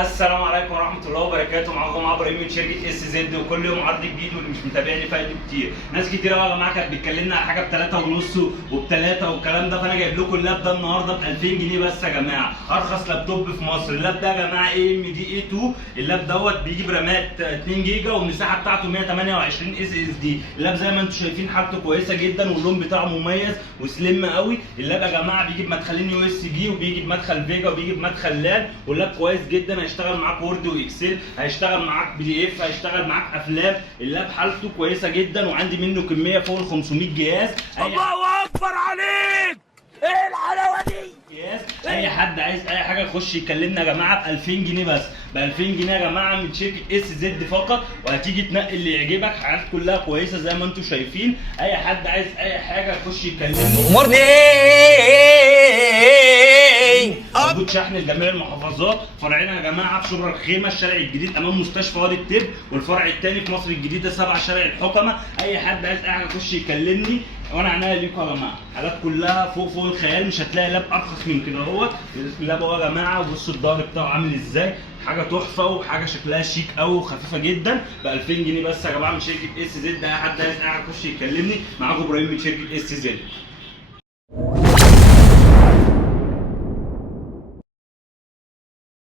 السلام عليكم ورحمه الله وبركاته. معاكم ابراهيم من شركه اس زد، وكل يوم عرض جديد، واللي مش متابعني فايته كتير. ناس كتير قوي يا جماعه كانت بتكلمنا على حاجه ب3 ونص وب3 والكلام ده، فانا جايب لكم اللاب ده النهارده ب 2000 جنيه بس يا جماعه. ارخص لابتوب في مصر. اللاب ده يا جماعه اي ام دي اي 2. اللاب دوت بيجي برامات 2 جيجا والمساحه بتاعته 128 اس اس دي. اللاب زي ما انتم شايفين حالته كويسه جدا، واللون بتاعه مميز وسليم قوي. اللاب يا جماعه بيجي بمدخلين يو اس بي، وبيجي بمدخل فيجا، وبيجي بمدخل لان. واللاب كويس جدا، هيشتغل معاك وورد واكسل، هيشتغل معاك بي دي اف، هيشتغل معاك افلام. اللاب حالته كويسه جدا، وعندي منه كميه فوق ال 500 جهاز. الله اكبر عليك! ايه الحلاوه دي؟ اي حد عايز اي حاجه يخش يكلمنا يا جماعه ب 2000 جنيه بس. ب 2000 جنيه يا جماعه من شركه اس زد فقط، وهتيجي تنقي اللي يعجبك. حاجات كلها كويسه زي ما انتم شايفين. اي حد عايز اي حاجه يخش يكلمني. امرني موجود شحن لجميع المحافظات. فرعنا يا جماعه في شبرا الخيمه، الشارع الجديد امام مستشفى وادي الطب، والفرع الثاني في مصر الجديده 7 شارع الحكمه. اي حد عايز اي حاجه يخش يكلمني، وانا عناية ليكم يا جماعه. حاجات كلها فوق الخيال، مش هتلاقي لاب ارخص من كده. اهوت اللاب اهو يا جماعه، وبصوا الظهر بتاعه عامل ازاي. حاجه تحفه، وحاجه شكلها شيك قوي وخفيفه جدا. ب 2000 جنيه بس يا جماعه من شركه اس زد. اي حد عايز اي حاجه يخش يكلمني. معاكم ابراهيم من شركه اس زد.